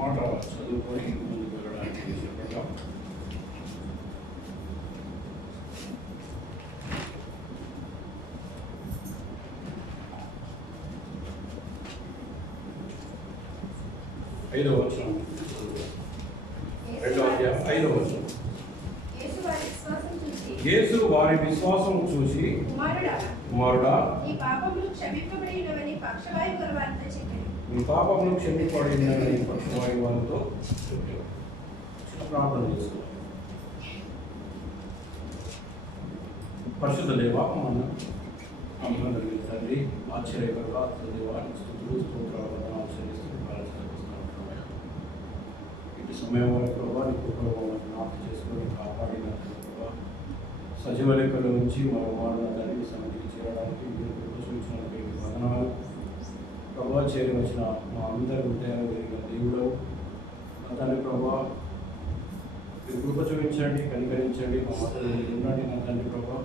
మాట చదువుకొని ముందుకు వెళ్ళడానికి ఇష్టపడ్డాం. ఐదవ వచనం, రెండవ అధ్యాయం 5వ వచనం. యేసు వారి విశ్వాసం చూసి, కుమారుడా, నీ పాపములు క్షమింపబడినవని పక్షవాయువు వారితో చెప్పాడు. మీ పాపములు క్షమింపబడినవని పక్షవాయువు వారితో చెప్పాడు. ప్రార్థన చేసుకోవాలి. పరిశుద్ధ దేవా, మన అమ్మగారి తండ్రి, ఆశ్చర్యకరుగా దేవానికి స్తుతులు స్తోత్రాలు ఆచరిస్తూ ఇటు సమయం వరకు ప్రభావ నీకు ప్రభావం జ్ఞాపకం చేసుకొని కాపాడిన ప్రభావ సజీవ లెక్కల నుంచి మరో వారిన తండ్రి సన్నిధికి చేరడానికి మీరు కృప చూపించినటువంటి వదనాలు ప్రభావ చేరి వచ్చిన మా అందరి హృదయాలు కలిగిన దేవుడు నా తండ్రి ప్రభావ మీరు కృప చూపించండి, కనికరించండి, మా మాటలు ఉండండి నా తండ్రి ప్రభావ.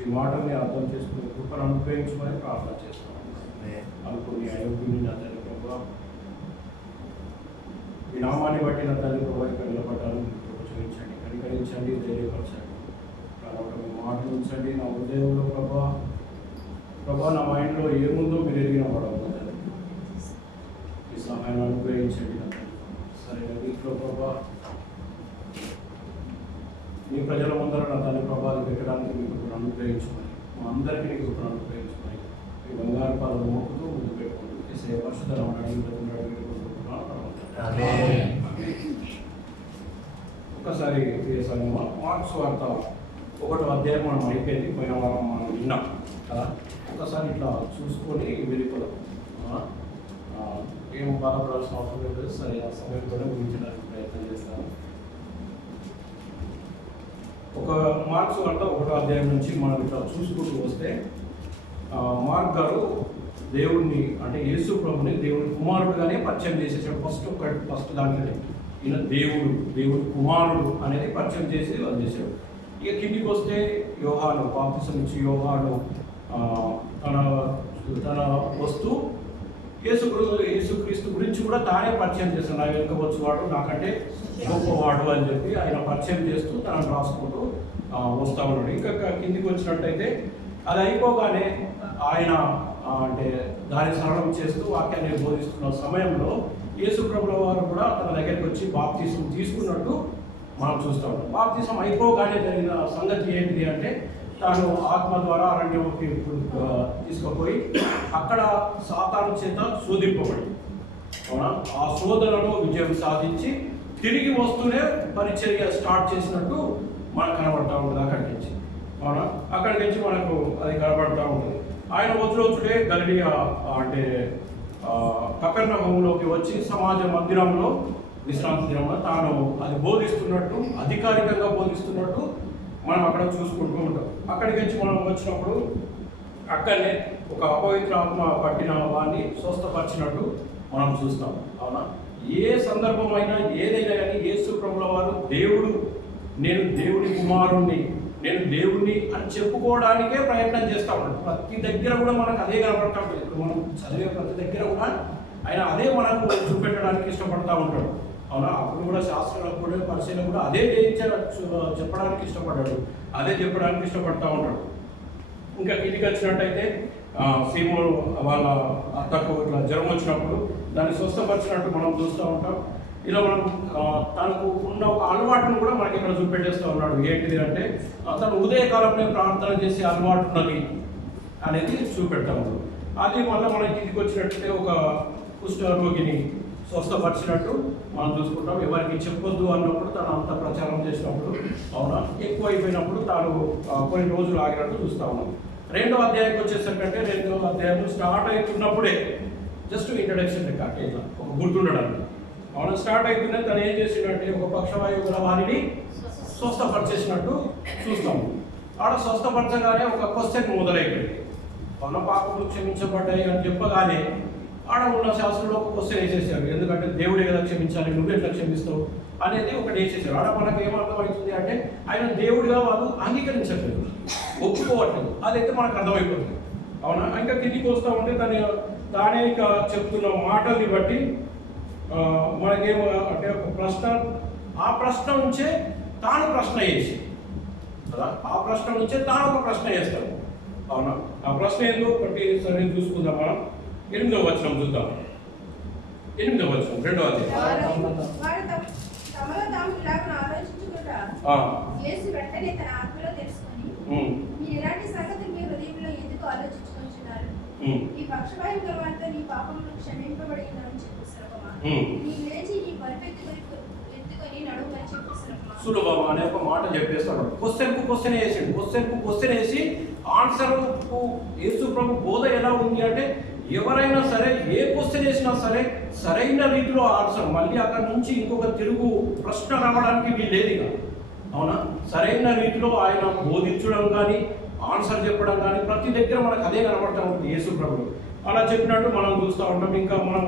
ఈ మాటల్ని అర్థం చేసుకుని కృపను అనుగ్రహించమని ప్రార్థన చేస్తాను. అనుకుని అయోగ్యుని నా తండ్రి ప్రభావ, ఈ నామాన్ని బట్టి నా తండ్రి ప్రభావ ఇక్కడ నిలబడ్డాను. కృప చూపించండి, కనికరించండి, ధైర్యపరచండి. కాబట్టి మీ మాటలు ఉంచండి నా హృదయంలో ప్రభావ. నా మైండ్లో ఏముందో మీరు ఎరిగిన వాడవు నా తండ్రి. ఈ సహాయాన్ని అనుగ్రహించండి నా తండ్రి. సరైన రీతిలో ప్రభావ మీ ప్రజల ముందర నా తండ్రి ప్రభావం పెట్టడానికి మీకు కృపను అనుగ్రహించమని, మా అందరికీ నీకు కృపను అనుగ్రహించమని మీ బంగారు పాలను మోపుతూ ముందు పెట్టుకుంటూ చేసే పరిశుద్ధ ఒకసారి మార్క్స్ వార్త 1వ అధ్యాయం మనం అయిపోయింది. పోయిన వారం మనం విన్నాం కదా. ఒకసారి ఇట్లా చూసుకొని వెళ్ళిపోదాం. ఏం బాధపడాల్సిన అవసరం లేదు. సరే, ఆ సమయం కూడా ముగించడానికి ప్రయత్నం చేస్తాను. ఒక మార్క్స్ వార్త 1వ అధ్యాయం నుంచి మనం ఇట్లా చూసుకుంటూ వస్తే మార్క్ గారు దేవుడిని అంటే యేసు ప్రభుని దేవుడి కుమారుడుగానే పరిచయం చేసేసాడు. ఫస్ట్ దాంట్లోనే ఈయన దేవుడి కుమారుడు అనేది పరిచయం చేసి అందించాడు. ఇక కిందికి వస్తే యోహాను బాప్తిసం ఇచ్చి యోహాను తన వస్తూ యేసుక్రీస్తు గురించి కూడా తానే పరిచయం చేస్తాడు. నా వెనుక వచ్చేవాడు నాకంటే గొప్పవాడు అని చెప్పి ఆయన పరిచయం చేస్తూ తనను రాసుకుంటూ వస్తూ ఉన్నాడు. ఇంకా కిందికి వచ్చినట్టయితే అది అయిపోగానే ఆయన అంటే దాన్ని సరళం చేస్తూ వాక్యాన్ని బోధిస్తున్న సమయంలో యేసు ప్రభుల వారు కూడా తన దగ్గరికి వచ్చి బాప్తిసం తీసుకున్నట్టు మనం చూస్తూ ఉంటాం. బాప్తిసం అయిపోగానే జరిగిన సంగతి ఏంటిది అంటే, తాను ఆత్మ ద్వారా అరణ్యంలోకి తీసుకుపోయి అక్కడ సాతాను చేత శోధింపబడి ఆ శోధనలో విజయం సాధించి తిరిగి వస్తూనే పరిచర్య స్టార్ట్ చేసినట్టు మనకు కనబడతా ఉంటుంది. అక్కడికి నుంచి అక్కడికి నుంచి మనకు అది కనబడతా ఉంటుంది. ఆయన రోజుడే గలిలియా అంటే కపెర్నహూములోకి వచ్చి సమాజ మందిరంలో విశ్రాంతి దినంలో తాను అది బోధిస్తున్నట్టు, అధికారికంగా బోధిస్తున్నట్టు మనం అక్కడ చూసుకుంటూ ఉంటాం. అక్కడికి వచ్చి మనం వచ్చినప్పుడు అక్కడనే ఒక అపవిత్ర ఆత్మ పట్టిన వాడిని స్వస్థపరిచినట్టు మనం చూస్తాం. అవునా? ఏ సందర్భమైనా ఏదైనా కానీ యేసు ప్రభుల వారు నేను దేవుడి కుమారుణ్ణి, నేను దేవుణ్ణి అని చెప్పుకోవడానికే ప్రయత్నం చేస్తూ ఉంటాడు. ప్రతి దగ్గర కూడా మనకు అదే కనబడతా ఉంటుంది. ఇప్పుడు మనం చదివే ప్రతి దగ్గర కూడా ఆయన అదే మనకు చూపెట్టడానికి ఇష్టపడతా ఉంటాడు. అవునా? అప్పుడు కూడా శాస్త్రాలు పరిశీలన కూడా అదే చెప్పడానికి ఇష్టపడ్డాడు, అదే చెప్పడానికి ఇష్టపడతా ఉంటాడు. ఇంకా ఇంటికి వచ్చినట్టయితే సీమోను వాళ్ళ అత్తకు ఇట్లా జ్వరం వచ్చినప్పుడు దాన్ని స్వస్థపరిచినట్టు మనం చూస్తూ ఉంటాం. ఇలా మనం తనకు ఉన్న ఒక అలవాటును కూడా మనకి ఇక్కడ చూపెట్టేస్తూ ఉన్నాడు. ఏంటిది అంటే, తను ఉదయకాలంలో ప్రార్థన చేసే అలవాటు ఉన్నది అనేది చూపెడతా ఉన్నాడు. అది మళ్ళీ మనకి ఇంటికి వచ్చినట్టయితే ఒక కుష్ఠరోగిని స్వస్థపరిచినట్టు మనం చూసుకుంటాం. ఎవరికి చెప్పొద్దు అన్నప్పుడు తను అంత ప్రచారం చేసినప్పుడు, అవునా, ఎక్కువ అయిపోయినప్పుడు తాను కొన్ని రోజులు ఆగినట్టు చూస్తూ ఉన్నాం. 2వ అధ్యాయానికి వచ్చేసరికంటే 2వ అధ్యాయం స్టార్ట్ అవుతున్నప్పుడే జస్ట్ ఇంట్రడక్షన్ లెక్క ఇట్లా ఒక గుర్తుండడానికి, అవునా, స్టార్ట్ అవుతుంటే తను ఏం చేసినట్టే ఒక పక్షవాయువు గల వారిని స్వస్థపరిచేసినట్టు చూస్తాము. ఆడ స్వస్థపరచగానే ఒక క్వశ్చన్ మొదలైపోయింది. మన పాపములు క్షమించబడ్డాయి అని చెప్పగానే ఆడ ఉన్న శాస్త్రంలో ఒక క్వశ్చన్ వేసేసారు. ఎందుకంటే దేవుడు ఎలా క్షమించాలి, నువ్వు ఎట్లా క్షమిస్తావు అనేది ఒకటి వేసేసారు. ఆడ మనకు ఏమర్థమవుతుంది అంటే, ఆయన దేవుడిగా వాళ్ళు అంగీకరించట్లేదు, ఒప్పుకోవట్లేదు. అదైతే మనకు అర్థమైపోతుంది. అవునా? ఇంకా కిందికి వస్తూ ఉంటే తానే ఇక చెప్తున్న మాటల్ని బట్టి మనకేమో అంటే ఒక ప్రశ్న, ఆ ప్రశ్న నుంచే తాను ప్రశ్న వేసి కదా, ఆ ప్రశ్న నుంచే తాను ఒక ప్రశ్న వేస్తాడు. అవునా? ఆ ప్రశ్న ఏందో ఒకటి సరే చూసుకుందాం. మనం 8వ వచనం చూద్దాం. 8వ వచనం 2వ అధ్యాయం. వారు తమలో తాము ఇలాగ ఆలోచించుకుంటా యేసు వెంటనే తన ఆత్మలో తెలుసుకొని, మీరు ఇలాంటి సంగతులు మీ హృదయంలో ఎందుకు ఆలోచించుకుంటున్నారు? ఈ పక్షవాయు గర్వంతో నీ పాపములు క్షమింపబడినని చెప్పు సులభమా? నీ లేచి ఈ బరువెత్తుకొని నడుమని చెప్పు సులభమా? సులభమా అనే ఒక మాట చెప్పేస్తాడు. క్వశ్చన్ వేసాడు. క్వశ్చన్ వేసి ఆన్సర్ యేసు ప్రభు బోధ ఎలా ఉంది అంటే, ఎవరైనా సరే ఏ క్వశ్చన్ వేసినా సరే సరైన రీతిలో ఆన్సర్, మళ్ళీ అక్కడ నుంచి ఇంకొక తిరుగు ప్రశ్న రావడానికి వీల్లేదు ఇక. అవునా? సరైన రీతిలో ఆయన బోధించడం కానీ ఆన్సర్ చెప్పడం కానీ ప్రతి దగ్గర మనకు అదే కనబడతా ఉంటుంది యేసు ప్రభు. అలా చెప్పినట్టు మనం చూస్తూ ఉంటాం. ఇంకా మనం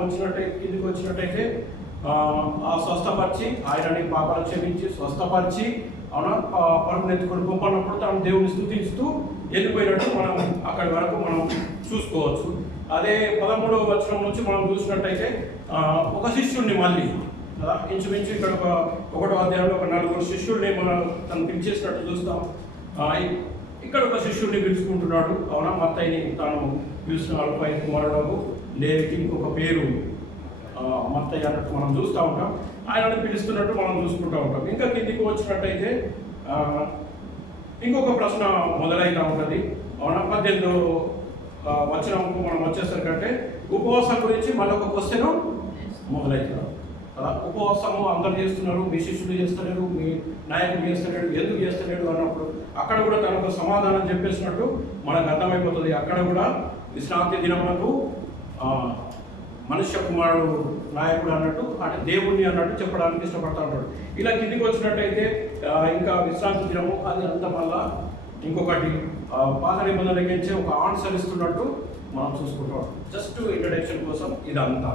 కిందికి వచ్చినట్టయితే ఆ స్వస్థపరిచి, ఆయనని పాపాలు క్షమించి స్వస్థపరిచి, అవునా, పరుగును ఎత్తుకొని గొప్పనప్పుడు తాను దేవుని స్తుతిస్తూ వెళ్ళిపోయినట్టు మనం అక్కడి వరకు మనం చూసుకోవచ్చు. అదే 13వ వచనం నుంచి మనం చూసినట్టయితే ఒక శిష్యుడిని మళ్ళీ కదా, ఇంచుమించు ఇక్కడ 1వ అధ్యాయంలో ఒక 4 శిష్యుడిని మనం తను పిలిచేసినట్టు చూస్తాం. ఇక్కడ ఒక శిష్యుడిని పిలుచుకుంటున్నాడు. అవునా? మత్తయిని తాను పిలిచిన అల్పై కుమారుడు, లేవికి ఇంకొక పేరు మత్తయి అన్నట్టు మనం చూస్తూ ఉంటాం. ఆయనను పిలుస్తున్నట్టు మనం చూసుకుంటూ ఉంటాం. ఇంకా కిందికి వచ్చినట్టయితే ఇంకొక ప్రశ్న మొదలైతా ఉంటుంది. అవునా? 18వ వచనంకు మనం వచ్చేసరికంటే ఉపవాసం గురించి మరొక క్వశ్చన్ మొదలవుతున్నాం కదా. ఉపవాసము అందరు చేస్తున్నారు, మీ శిష్యులు చేస్తలేరు, మీ నాయకుడు చేస్తలేడు, ఎందుకు చేస్తలేడు అన్నప్పుడు అక్కడ కూడా తనకు సమాధానం చెప్పేసినట్టు మనకు అర్థమైపోతుంది. అక్కడ కూడా విశ్రాంతి దినమునకు మనుష్య కుమారుడు నాయకుడు అన్నట్టు, అంటే దేవుణ్ణి అన్నట్టు చెప్పడానికి ఇష్టపడతా ఉంటాడు. ఇలా కిందికి వచ్చినట్టయితే ఇంకా విశ్రాంతి దినము అది అంత మళ్ళా ఇంకొకటి పాత నిబంధనలకించే ఒక ఆన్సర్ ఇస్తున్నట్టు మనం చూసుకుంటాం. జస్ట్ ఇంట్రడక్షన్ కోసం ఇదంతా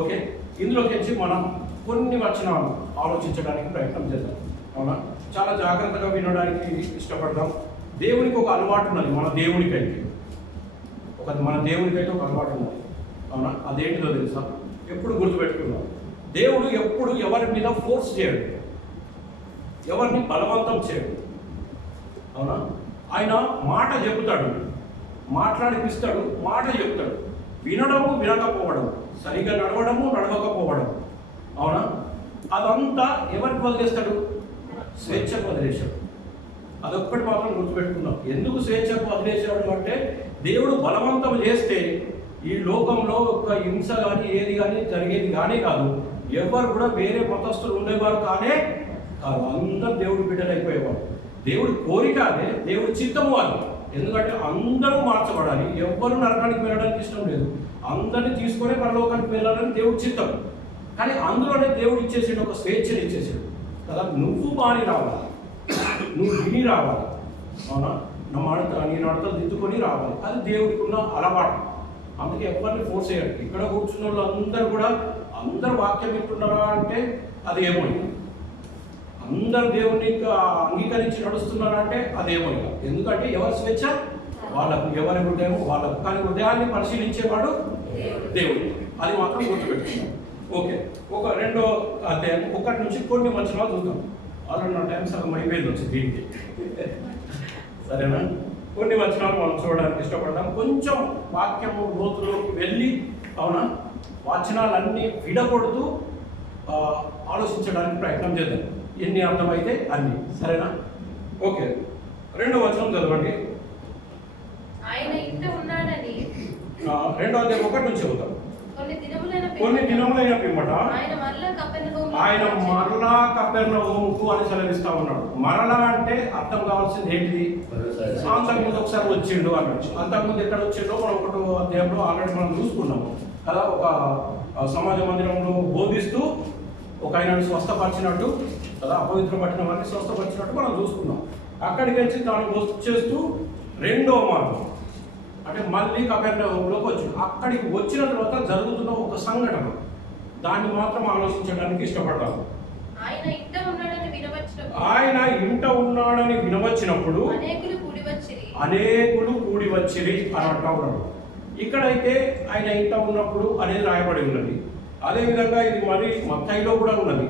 ఓకే. ఇందులోకించి మనం కొన్ని వచనాలు ఆలోచించడానికి ప్రయత్నం చేద్దాం. అవునా? చాలా జాగ్రత్తగా వినడానికి ఇష్టపడదాం. దేవునికి ఒక అలవాటు ఉన్నది, మన దేవునికైతే ఒక అలవాటు ఉన్నది. అవునా? అదేంటిదో తెలుసా? ఎప్పుడు గుర్తుపెట్టుకున్నాం, దేవుడు ఎప్పుడు ఎవరి మీద ఫోర్స్ చేయడు, ఎవరిని బలవంతం చేయడు. అవునా? ఆయన మాట చెబుతాడు, మాట్లాడిపిస్తాడు, మాట చెబుతాడు. వినడము, వినకపోవడం, సరిగా నడవడము, నడవకపోవడం. అవునా? అదంతా ఎవరికి వదిలేస్తాడు? స్వేచ్ఛకు వదిలేశాడు. అదొక్కటి మాత్రం గుర్తుపెట్టుకుందాం. ఎందుకు స్వేచ్ఛకు వదిలేశాడు అంటే, దేవుడు బలవంతం చేస్తే ఈ లోకంలో ఒక హింస కానీ ఏది కానీ జరిగేది కానీ కాదు. ఎవరు కూడా వేరే మతస్థులు ఉండేవారు కాదు. అందరూ దేవుడి బిడ్డలు అయిపోయేవారు. దేవుడి కోరిక అదే, దేవుడి చిత్తము అది. ఎందుకంటే అందరూ మార్చబడాలి, ఎవ్వరూ నరకానికి వెళ్ళడానికి ఇష్టం లేదు, అందరినీ తీసుకొని పరలోకానికి వెళ్ళాలని దేవుడి చిత్తం. కానీ అందులోనే దేవుడు ఇచ్చేసాడు, ఒక స్వేచ్ఛను ఇచ్చేసాడు కదా. నువ్వు మారి రావాలి, నువ్వు విని రావాలి. అవునా? నీ నడతలు దిద్దుకొని రావాలి. అది దేవుడికి ఉన్న అలవాటు. అందుకే ఎవరిని ఫోర్స్ చేయడు. ఇక్కడ కూర్చున్న వాళ్ళు అందరూ కూడా అందరు వాక్యం వింటున్నారా అంటే అది ఏమో, అందరు దేవుణ్ణి ఇంకా అంగీకరించి నడుస్తున్నారా అంటే అదేమో. ఎందుకంటే ఎవరి స్వేచ్ఛ వాళ్ళకు, ఎవరి హృదయం వాళ్ళకు. కానీ హృదయాన్ని పరిశీలించేవాడు దేవుడు. అది మాత్రం గుర్తుపెట్టుకున్నాం. ఓకే. ఒక 2వ అధ్యాయం 1 నుంచి కొన్ని వచనాలు చూద్దాం. ఆల్రెడీ నా టైం సగం అయిపోయింది వచ్చి దీనికి. సరేనా? కొన్ని వచనాలు మనం చూడడానికి ఇష్టపడతాం. కొంచెం వాక్యము లోతులోకి వెళ్ళి, అవునా, వచనాలన్నీ విడగొడుతూ ఆలోచించడానికి ప్రయత్నం చేద్దాం. ఎన్ని అర్థమైతే అన్ని. సరేనా? ఓకే. 2వ వచనం చదవండి. ఆయన ఇంట ఉన్నాడని 2వ అధ్యాయం 1 నుంచి చదువుతాం. కొన్ని దినములైన పిమ్మట ఆయన మరలా కపెర్నహూముకు అని సెలవిస్తా ఉన్నాడు. మరలా అంటే అర్థం కావాల్సింది ఏంటిది? అంతకుముందు ఒకసారి వచ్చిండు అన్నట్టు. అంతకుముందు ఎక్కడ వచ్చిండో మనం 1వ అధ్యాయంలో ఆల్రెడీ మనం చూసుకున్నాము కదా. ఒక సమాజ మందిరంలో బోధిస్తూ ఒక ఆయనను స్వస్థపరిచినట్టు కదా, అపవిత్ర పట్టిన వారిని స్వస్థపరిచినట్టు మనం చూసుకున్నాం. అక్కడికి వచ్చి తాను వచ్చేస్తూ 2వ మార్గం అంటే మళ్ళీ కపెర్నహూములోకి వచ్చాడు. అక్కడికి వచ్చిన తర్వాత జరుగుతున్న ఒక సంఘటన, దాన్ని మాత్రం ఆలోచించడానికి ఇష్టపడ్డాను. ఆయన ఇంట ఉన్నాడని వినవచ్చినప్పుడు అనేకులు కూడి వచ్చిరి అని అంటా ఉన్నాడు. ఇక్కడైతే ఆయన ఇంట ఉన్నప్పుడు అనేది రాయబడి ఉన్నది. అదేవిధంగా ఇది మరి మత్తయిలో కూడా ఉన్నది,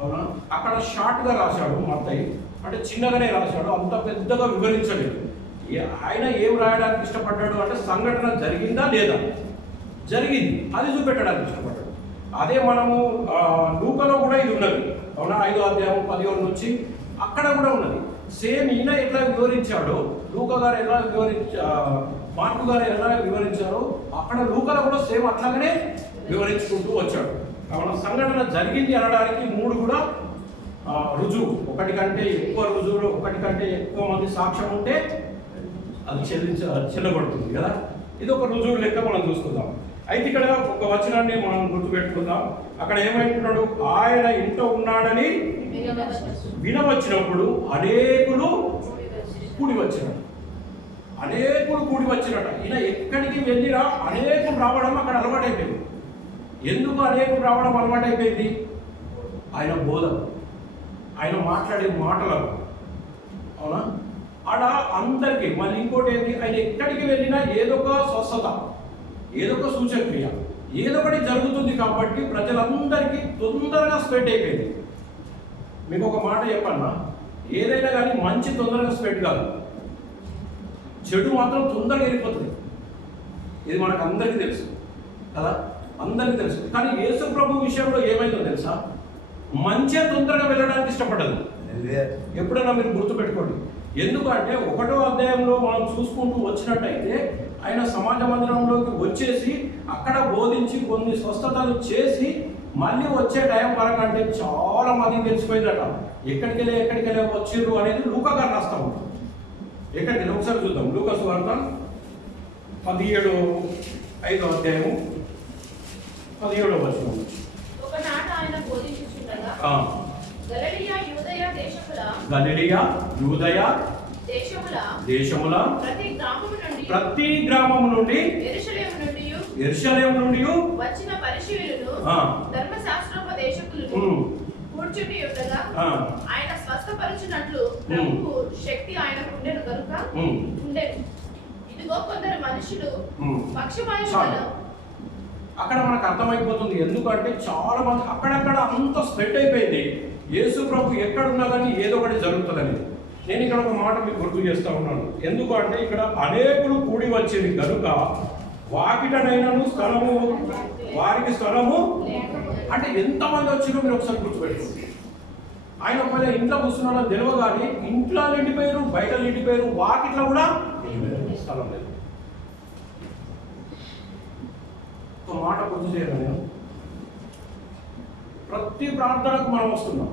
అవునా? అక్కడ షార్ట్గా రాశాడు మత్తయి, అంటే చిన్నగానే రాశాడు, అంత పెద్దగా వివరించలేదు. ఆయన ఏం రాయడానికి ఇష్టపడ్డాడు అంటే సంఘటన జరిగిందా లేదా, జరిగింది అది చూపెట్టడానికి ఇష్టపడ్డాడు. అదే మనము లూకాలో కూడా ఇది ఉన్నది, అవునా? 5వ అధ్యాయం 17 నుంచి అక్కడ కూడా ఉన్నది. సేమ్ ఈయన ఎట్లా వివరించాడో, లూకా గారు ఎలా మార్కు గారు ఎలా వివరించారో అక్కడ లూకాలో కూడా సేమ్ అట్లాగనే వివరించుకుంటూ వచ్చాడు. కావున సంఘటన జరిగింది అనడానికి 3 కూడా రుజువు, ఒకటి కంటే ఎక్కువ రుజువులు, ఒకటి కంటే ఎక్కువ మంది సాక్ష్యం ఉంటే అది చెల్లబడుతుంది కదా. ఇది ఒక రుజువు లెక్క మనం చూసుకుందాం. అయితే ఇక్కడ ఒక వచనాన్ని మనం గుర్తుపెట్టుకుందాం. అక్కడ ఏమంటున్నాడు, ఆయన ఇంట్లో ఉన్నాడని వినవచ్చినప్పుడు అనేకులు కూడి వచ్చినట్టు, అనేకులు కూడి వచ్చినట్ట. ఈయన ఎక్కడికి వెళ్ళినా అనేకులు రావడం అక్కడ అలవాటైపోయింది. ఎందుకు అనేకులు రావడం అలవాటైపోయింది? ఆయన బోధ, ఆయన మాట్లాడే మాటలకు, అవునా? ఆడ అందరికీ. మళ్ళీ ఇంకోటి ఏంటి, ఆయన ఎక్కడికి వెళ్ళినా ఏదో ఒక స్వస్థత, ఏదో ఒక సూచక్రియ, ఏదో ఒకటి జరుగుతుంది కాబట్టి ప్రజలందరికీ తొందరగా స్ప్రెడ్ అయిపోయింది. మీకు ఒక మాట చెప్పన్నా, ఏదైనా కానీ మంచి తొందరగా స్ప్రెడ్ కాదు, చెడు మాత్రం తొందరగా వెళ్ళిపోతుంది. ఇది మనకు అందరికీ తెలుసు కదా, అందరికీ తెలుసు. కానీ యేసు ప్రభు విషయంలో ఏమైందో తెలుసా, మంచి తొందరగా వెళ్ళడానికి ఇష్టపడదు. ఎప్పుడైనా మీరు గుర్తుపెట్టుకోండి. ఎందుకంటే 1వ అధ్యాయంలో మనం చూసుకుంటూ వచ్చినట్టయితే ఆయన సమాజ మందిరంలోకి వచ్చేసి అక్కడ బోధించి కొన్ని స్వస్థతలు చేసి మళ్ళీ వచ్చే టైం వరకు అంటే చాలా మందికి తెలిసిపోయిందట. ఎక్కడికి వెళ్ళి వచ్చిర్రు అనేది లూకా గారు రాస్తా ఉంటాం. ఎక్కడికి వెళ్ళి ఒకసారి చూద్దాం. లూకా సువార్త 5వ అధ్యాయము 17వ వచనం. ఒకనాట ఆయన బోధించుచుండగా గలిలయ యూదయ దేశముల ప్రతి గ్రామము నుండి యెరూషలేము నుండి వచ్చిన పరిశీలును ధర్మశాస్త్రోపదేశకులను కూర్చుని ఉండగా ఆయన స్వస్థపరిచినట్లు ప్రభువు శక్తి ఆయనకు ఉండెను కనుక ఉండెను. ఇదిగో కొందరు మనుషులు పక్షవాయువులలో. అక్కడ మనకు అర్థమైపోతుంది. ఎందుకంటే చాలా మంది అక్కడక్కడ అంత స్ప్రెడ్ అయిపోయింది. యేసు ప్రభు ఎక్కడున్నా కానీ ఏదో ఒకటి జరుగుతుందని. నేను ఇక్కడ ఒక మాట మీకు గుర్తు చేస్తూ ఉన్నాను. ఎందుకంటే ఇక్కడ అనేకులు కూడి వచ్చేది కనుక వాకిటనైనను స్థలము, వారికి స్థలము అంటే ఎంతమంది వచ్చినా మీరు ఒకసారి గుర్తుపెట్టుకోండి. ఆయన ఒకవేళ ఇంట్లో కూర్చున్నాడో తెలియగానే ఇంట్లో నిండిపోయారు, బయట నిండిపోయారు, వాకిట్లో కూడా స్థలం లేదు. ఒక మాట గుర్తు చేయాలి. నేను ప్రతి ప్రార్థనకు మనం వస్తున్నాం,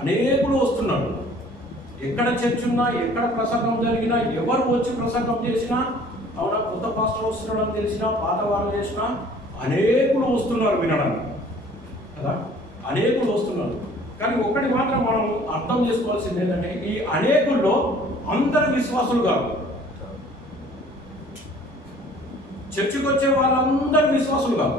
అనేకులు వస్తున్నారు. ఎక్కడ చర్చ్ ఉన్నా, ఎక్కడ ప్రసంగం జరిగినా, ఎవరు వచ్చి ప్రసంగం చేసినా, అవునా, కొత్త పాస్టర్ వస్తున్నాడని తెలిసినా, పాత వాళ్ళు చేసినా అనేకులు వస్తున్నారు వినడానికి కదా, అనేకులు వస్తున్నారు. కానీ ఒకటి మాత్రం మనం అర్థం చేసుకోవాల్సింది ఏంటంటే ఈ అనేకుల్లో అందరు విశ్వాసులు కాదు. చర్చికి వచ్చే వాళ్ళందరూ విశ్వాసులు కాదు.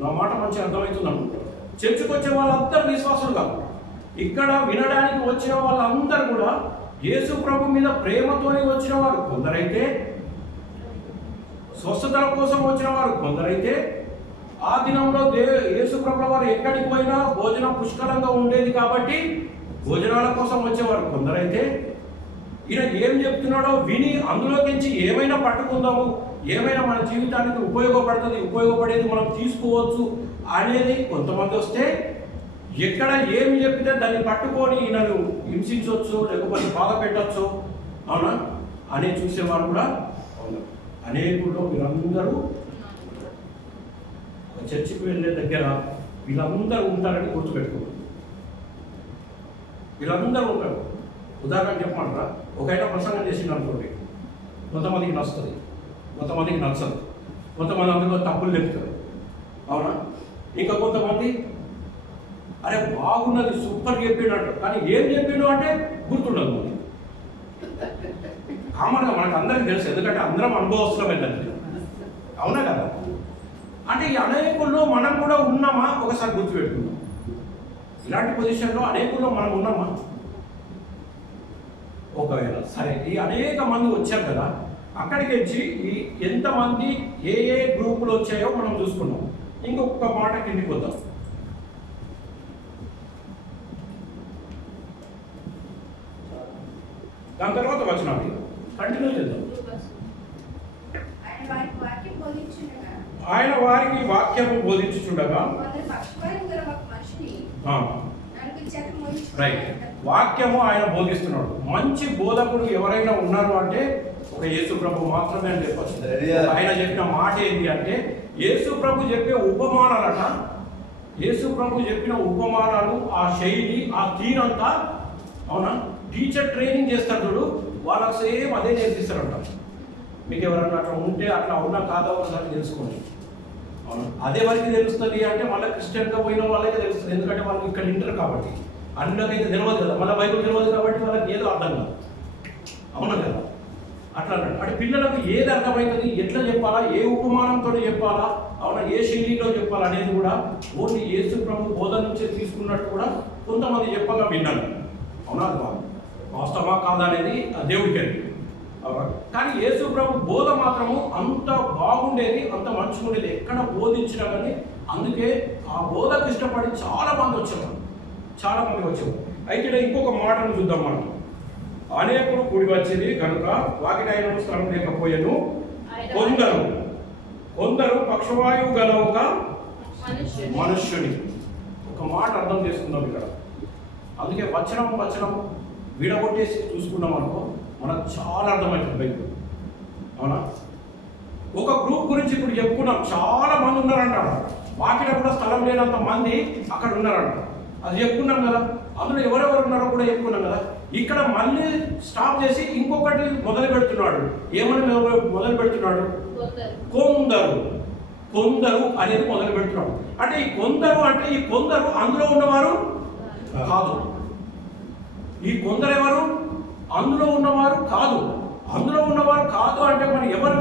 నా మాట మంచిగా అర్థమవుతుంది అనుకుంటారు. చర్చికి వచ్చే వాళ్ళందరూ విశ్వాసులు కాదు. ఇక్కడ వినడానికి వచ్చిన వాళ్ళందరూ కూడా యేసు ప్రభు మీద ప్రేమతోనే వచ్చిన వారు కొందరైతే, స్వస్థతల కోసం వచ్చిన వారు కొందరైతే, ఆ దినంలో యేసు ప్రభు వారు ఎక్కడికి పోయినా భోజనం పుష్కలంగా ఉండేది కాబట్టి భోజనాల కోసం వచ్చేవారు కొందరైతే, ఈయన ఏం చెప్తున్నాడో విని అందులోకించి ఏమైనా పట్టుకుందాము, ఏమైనా మన జీవితానికి ఉపయోగపడేది మనం తీసుకోవచ్చు అనేది కొంతమంది వస్తే, ఎక్కడ ఏమి చెప్పితే దాన్ని పట్టుకొని ఈయనను హింసించవచ్చు, లేకపోతే బాధ పెట్టచ్చు, అవునా అని చూసేవారు కూడా అవును. అనేకుల్లో వీరందరూ ఒక చర్చికి వెళ్ళే దగ్గర వీళ్ళందరూ ఉంటారని గుర్తుపెట్టుకోండి. వీళ్ళందరూ ఉంటారు. ఉదాహరణ చెప్పమంటారా, ఒక ఆయన ప్రసంగం చేసింది అనుకోండి, కొంతమందికి నచ్చుతుంది, కొంతమందికి నచ్చదు, కొంతమంది అందులో తప్పులు చెప్తారు, అవునా. ఇంకా కొంతమంది అరే బాగున్నది, సూపర్ చెప్పినట్టు, కానీ ఏం చెప్పిండు అంటే గుర్తుండదు. కామన్గా మనకు అందరికీ తెలుసు, ఎందుకంటే అందరం అనుభవస్తులం వెళ్ళండి, అవునా కదా. అంటే ఈ అనేకుల్లో మనం కూడా ఉన్నామా ఒకసారి గుర్తుపెట్టుకుందాం. ఇలాంటి పొజిషన్లో అనేకుల్లో మనం ఉన్నామా? ఒకవేళ సరే ఈ అనేక మంది వచ్చారు కదా, అక్కడికి వచ్చి ఈ ఎంతమంది ఏ ఏ గ్రూపులు వచ్చాయో మనం చూసుకున్నాం. ఇంకొక మాట కిందికి వద్దాం. దాని తర్వాత వచనాలు కంటిన్యూ చేద్దాం. ఆయన వారికి వాక్యము బోధించుచుండగా రైట్, వాక్యము ఆయన బోధిస్తున్నాడు. మంచి బోధకుడు ఎవరైనా ఉన్నారు అంటే ఒక యేసు ప్రభు మాత్రమే అని చెప్పచ్చు. ఆయన చెప్పిన మాట ఏంటి అంటే, యేసు ప్రభు చెప్పే ఉపమానాలట, యేసు ప్రభు చెప్పిన ఉపమానాలు, ఆ శైలి, ఆ తీరంతా అవునా టీచర్ ట్రైనింగ్ చేస్తారు చూడు, వాళ్ళకి సేమ్ అదే నేర్పిస్తారంట. మీకు ఎవరన్నా అట్లా ఉంటే అట్లా ఉన్నా కాదా ఒకసారి తెలుసుకోండి. అవును, అదే వరకు తెలుస్తుంది అంటే మళ్ళీ క్రిస్టియన్గా పోయిన వాళ్ళకే తెలుస్తుంది. ఎందుకంటే వాళ్ళు ఇక్కడ వింటారు కాబట్టి. అన్నికైతే తెలియదు కదా, మళ్ళీ బైబిల్ తెలియదు కాబట్టి వాళ్ళకి ఏదో అర్థం కాదు. అవునా కదా? అట్లా అన్నాడు. అంటే పిల్లలకు ఏది అర్థమవుతుంది, ఎట్లా చెప్పాలా, ఏ ఉపమానంతో చెప్పాలా, అవునా ఏ శైలిలో చెప్పాలా అనేది కూడా ఓన్లీ యేసు ప్రభు బోధన నుంచి తీసుకున్నట్టు కూడా కొంతమంది చెప్పగా విన్నాను. అవునా, అది వాస్తవా కాదా అనేది దేవుడికి. కానీ యేసు ప్రభు బోధ మాత్రము అంత బాగుండేది, అంత మంచిగా ఉండేది. ఎక్కడ బోధించినా కానీ అందుకే ఆ బోధకు ఇష్టపడి చాలా మంది వచ్చేవారు. అయితే ఇంకొక మాటను చూద్దాం మనం. అనేకులు కూడి వచ్చేది కనుక వాకిటైన స్థలం లేకపోయాను. కొందరు పక్షవాయువు గల ఒక మనుష్యుని. ఒక మాట అర్థం చేసుకుందాం ఇక్కడ. అందుకే వచనం విడగొట్టేసి చూసుకున్నాం అనుకో, మనకు చాలా అర్థమవుతుంది బైబిల్. అవునా, ఒక గ్రూప్ గురించి ఇప్పుడు చెప్పుకున్నాం. చాలా మంది ఉన్నారంటాడు. వాకిట కూడా స్థలం లేనంత మంది అక్కడ ఉన్నారంట. అది చెప్పుకున్నాం కదా. అందులో ఎవరెవరు ఉన్నారో కూడా చెప్పుకున్నాం కదా. ఇక్కడ మళ్ళీ స్టాప్ చేసి ఇంకొకటి మొదలు పెడుతున్నాడు. ఏమని మొదలు పెడుతున్నాడు? కొందరు అనేది మొదలు పెడుతున్నాడు. అంటే ఈ కొందరు అందులో ఉన్నవారు కాదు. ఈ కొందరు ఎవరు? అందులో ఉన్నవారు కాదు. అందులో ఉన్నవారు కాదు అంటే మరి ఎవరు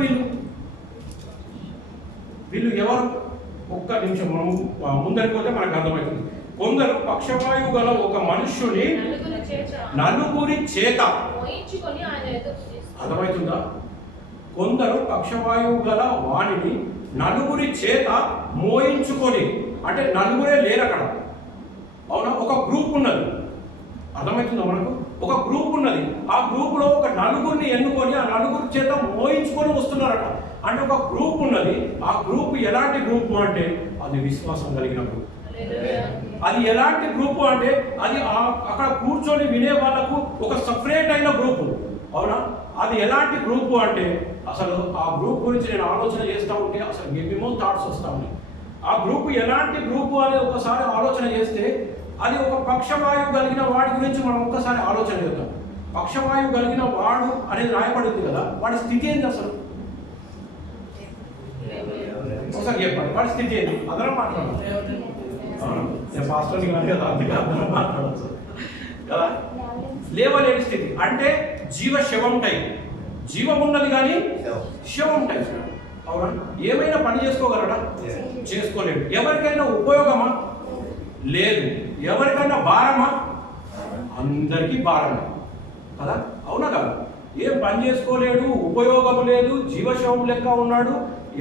వీళ్ళు ఎవరు? ఒక్క నిమిషం మనం ముందరికి పోతే మనకు అర్థమవుతుంది. కొందరు పక్షవాయువు గల ఒక మనుష్యుని నలుగురి చేత, అర్థమవుతుందా? కొందరు పక్షవాయువు గల వాణిని నలుగురి చేత మోయించుకొని, అంటే నలుగురే లేరు అక్కడ. అవునా, ఒక గ్రూప్ ఉన్నది. అర్థమవుతుందా మనకు? ఒక గ్రూప్ ఉన్నది. ఆ గ్రూపులో ఒక నలుగురిని ఎన్నుకొని ఆ నలుగురి చేత మోయించుకొని వస్తున్నారట. అంటే ఒక గ్రూప్ ఉన్నది. ఆ గ్రూప్ ఎలాంటి గ్రూప్ అంటే అది విశ్వాసం కలిగిన గ్రూప్. అది ఎలాంటి గ్రూపు అంటే అది అక్కడ కూర్చొని వినే వాళ్ళకు ఒక సపరేట్ అయిన గ్రూపు. అవునా, అది ఎలాంటి గ్రూపు అంటే అసలు ఆ గ్రూప్ గురించి నేను ఆలోచన చేస్తూ ఉంటే అసలు ఏమేమో థాట్స్ వస్తూ ఉన్నాయి. ఆ గ్రూప్ ఎలాంటి గ్రూపు అని ఒకసారి ఆలోచన చేస్తే అది ఒక పక్షవాయువు కలిగిన వాడి గురించి మనం ఒక్కసారి ఆలోచన చేద్దాం. పక్షవాయువు కలిగిన వాడు అనేది రాయబడింది కదా, వాడి స్థితి ఏంటి అసలు? ఒకసారి చెప్పండి, వాడి స్థితి ఏంటి? అందరం మాట్లాడాలి కదా. లేవలేని స్థితి అంటే శవం టైప్. జీవం ఉన్నది కానీ శవం టైప్. అవునా, ఏమైనా పని చేసుకోగలడా? చేసుకోలేడు. ఎవరికైనా ఉపయోగమా? లేదు. ఎవరికైనా భారమా? అందరికీ భారమే కదా. అవునా కదా? ఏం పని చేసుకోలేడు, ఉపయోగం లేదు, జీవశవం లెక్క ఉన్నాడు.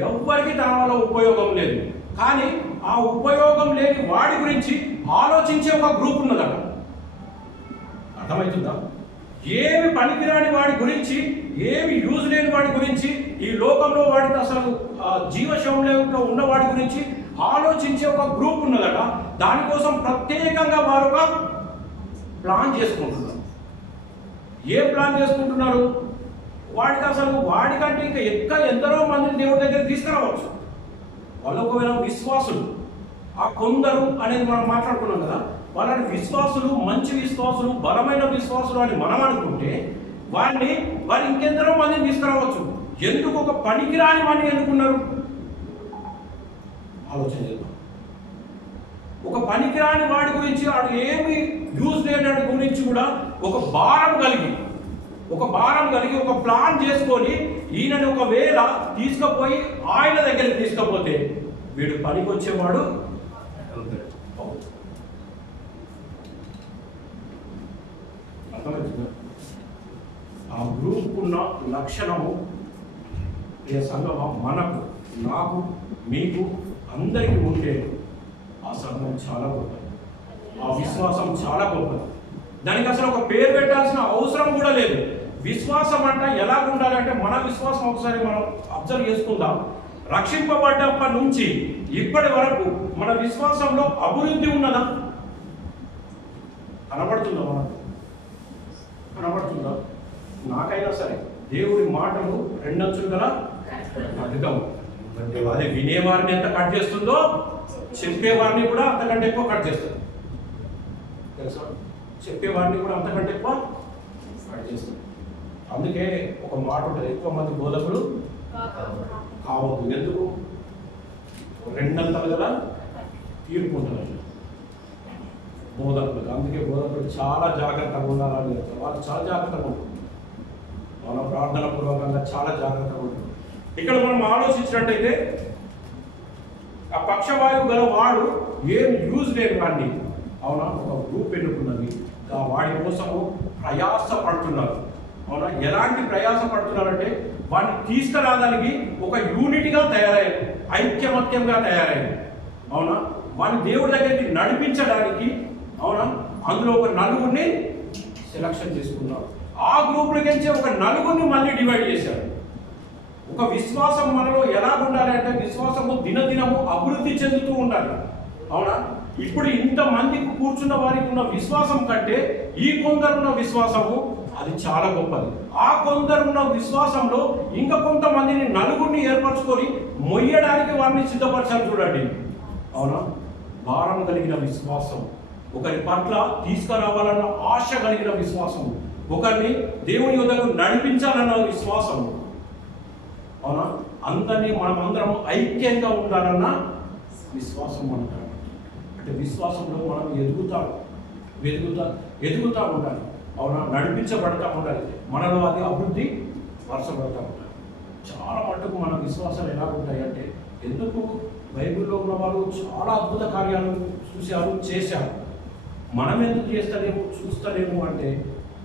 ఎవ్వరికి తన వల్ల ఉపయోగం లేదు. కానీ ఆ ఉపయోగం లేని వాడి గురించి ఆలోచించే ఒక గ్రూప్ ఉన్నదట. అర్థమవుతుందా? ఏమి పనికిరాని వాడి గురించి, ఏమి యూజ్ లేని వాడి గురించి, ఈ లోకంలో వాడికి అసలు జీవశవంలో ఉన్న వాడి గురించి ఆలోచించే ఒక గ్రూప్ ఉన్నదట. దానికోసం ప్రత్యేకంగా వారు ఒక ప్లాన్ చేసుకుంటున్నారు. ఏ ప్లాన్ చేసుకుంటున్నారు? వాడికంటే ఇంకా ఎందరో మందిని దేవుడి దగ్గర తీసుకురావచ్చు. వాళ్ళు ఒకవేళ విశ్వాసులు, ఆ కొందరు అనేది మనం మాట్లాడుకున్నాం కదా, వాళ్ళని విశ్వాసులు, మంచి విశ్వాసులు, బలమైన విశ్వాసులు అని మనం అనుకుంటే వారు ఇంకెందరో మందిని తీసుకురావచ్చు. ఎందుకు ఒక పనికిరాని వాడిని ఎన్నుకున్నారు? ఆలోచన చేద్దాం. ఒక పనికిరాని వాడి గురించి, వాడు ఏమి యూజ్ లేని గురించి కూడా ఒక భారం కలిగి ఒక ప్లాన్ చేసుకొని ఈయనని ఒకవేళ తీసుకుపోయి ఆయన దగ్గరికి తీసుకపోతే వీడు పనికి వచ్చేవాడు. ఆ గ్రూప్ ఉన్న లక్షణము ప్రియ సంఘం మనకు, నాకు, మీకు అందరికీ ఉంటే ఆ సంఘం చాలా గొప్పది, ఆ విశ్వాసం చాలా గొప్పది. దానికి అసలు ఒక పేరు పెట్టాల్సిన అవసరం కూడా లేదు. విశ్వాసం అంటే ఎలా ఉండాలంటే, మన విశ్వాసం ఒకసారి మనం అబ్జర్వ్ చేసుకుందాం. రక్షింపబడ్డప్పటి నుంచి ఇప్పటి వరకు మన విశ్వాసంలో అభివృద్ధి ఉన్నదా? కనబడుతుందా? మనకు కనబడుతుందా? నాకైనా సరే దేవుడి మాటలు రెండంచులు గల ఖడ్గం. అంటే అదే వినేవారిని ఎంత కట్ చేస్తుందో చెప్పేవారిని కూడా అంతకంటే ఎక్కువ కట్ చేస్తుంది. తెలుసా? చెప్పేవారిని కూడా అంతకంటే ఎక్కువ కట్ చేస్తుంది. అందుకే ఒక మాట ఉంటుంది, ఎక్కువ మంది బోధకులు కావద్దు. ఎందుకు? రెండంతలు గల తీర్పు ఉంటుంది బోధకులు. అందుకే బోధకులు చాలా జాగ్రత్తగా ఉండాలని చెప్తారు. వాళ్ళు చాలా జాగ్రత్తగా ఉంటారు, మన ప్రార్థన పూర్వకంగా చాలా జాగ్రత్తగా ఉంటారు. ఇక్కడ మనం ఆలోచించినట్టయితే ఆ పక్షవాయువు గల వాడు ఏం యూజ్ లేని వాడిని, అవునా, ఒక గ్రూప్ ఎన్నుకున్నది, ఆ వాడి కోసము ప్రయాస పడుతున్నారు. అవునా, ఎలాంటి ప్రయాస పడుతున్నారంటే వాడిని తీసుకురావడానికి ఒక యూనిట్గా తయారయ్యారు, ఐక్యమత్యంగా తయారయ్యారు. అవునా, వాడిని దేవుడి దగ్గరికి నడిపించడానికి, అవునా, అందులో ఒక నలుగురిని సెలక్షన్ చేసుకున్నారు. ఆ గ్రూప్లకి ఒక నలుగురిని మళ్ళీ డివైడ్ చేశారు. ఒక విశ్వాసం మనలో ఎలా ఉండాలి అంటే, విశ్వాసము దినదినము అభివృద్ధి చెందుతూ ఉండాలి. అవునా, ఇప్పుడు ఇంతమందికి కూర్చున్న వారికి ఉన్న విశ్వాసం కంటే ఈ కొందరున్న విశ్వాసము అది చాలా గొప్పది. ఆ కొందరున్న విశ్వాసంలో ఇంకా కొంతమందిని నలుగురిని ఏర్పరచుకొని మొయ్యడానికి వారిని సిద్ధపరచాలి. చూడండి, అవునా, భారం కలిగిన విశ్వాసం, ఒకరి పట్ల తీసుకురావాలన్న ఆశ కలిగిన విశ్వాసం, ఒకరిని దేవుని యొద్దకు నడిపించాలన్న విశ్వాసం, అవునా, అందరినీ మనమందరం ఐక్యంగా ఉండాలన్న విశ్వాసం అంటారు. అంటే విశ్వాసంలో మనం ఎదుగుతూ ఉండాలి. అవునా, నడిపించబడతా ఉండాలి. మనలో అది అభివృద్ధి పరచబడతా ఉండాలి. చాలా మట్టుకు మన విశ్వాసాలు ఎలా ఉంటాయి అంటే, ఎందుకు బైబిల్లో ఉన్న వాళ్ళు చాలా అద్భుత కార్యాలు చూశారు, చేశారు. మనం ఎందుకు చూస్తలేము అంటే,